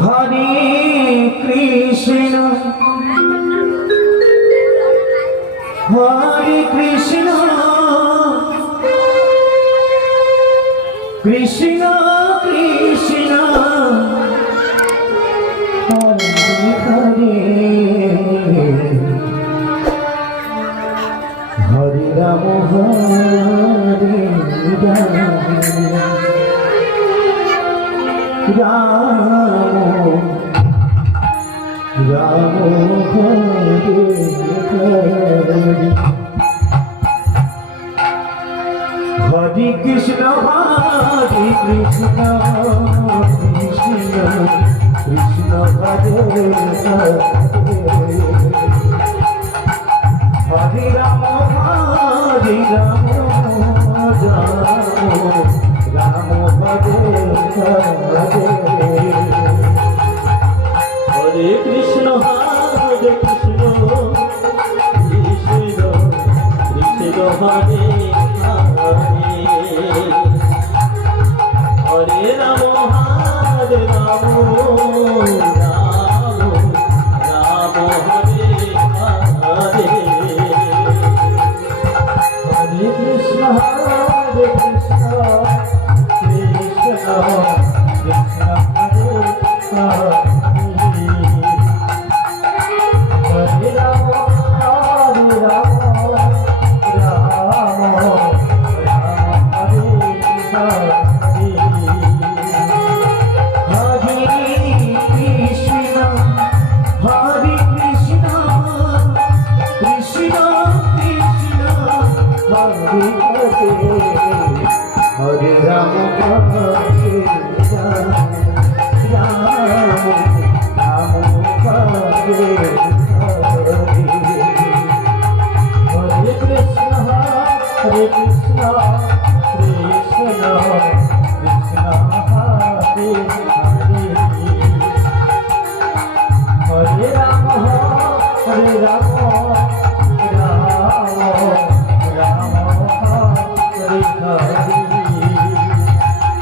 Hare Krishna Hare Krishna Krishna Krishna Hare Hare Hare Ram Hare Ram Ram Ram Hare Hare Hare Krishna Hare Krishna Krishna Krishna Hare Hare Ram Hare Ram Ram Hare Hare Krishna Hare Krishna Krishna Krishna Hare Hare Ram Hare Ram Ram Ram Hare Hare Hare Krishna Hare Krishna Krishna Krishna Hare Hare Ram Hare Ram Ram Ram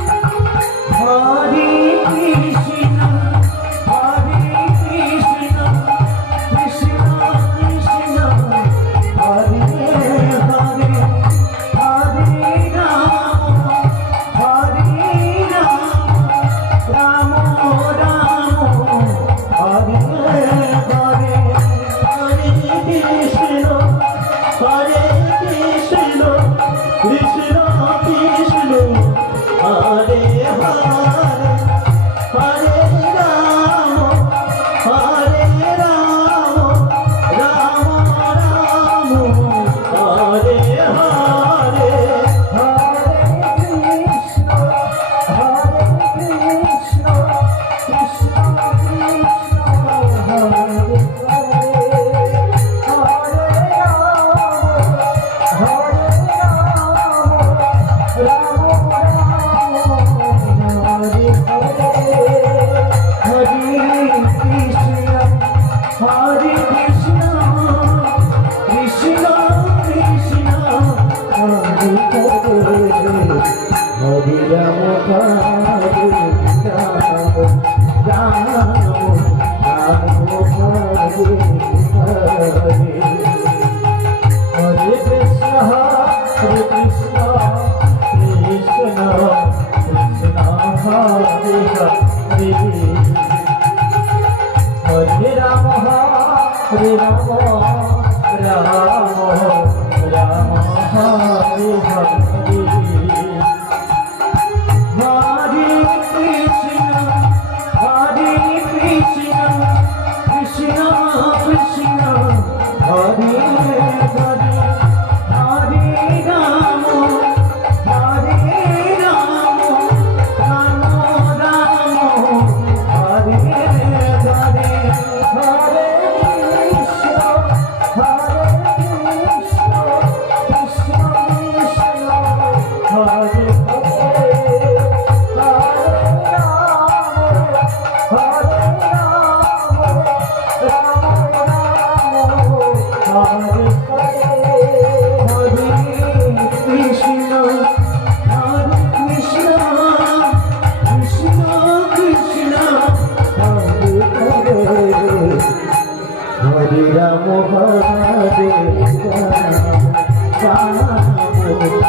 Hare Hare Hare Rama Hare Rama Rama Rama Hare Hare Krishna Hare Krishna Krishna Krishna Hare Hare Hare Rama Hare Rama Rama Rama Hare Hare Krishna Hare Ram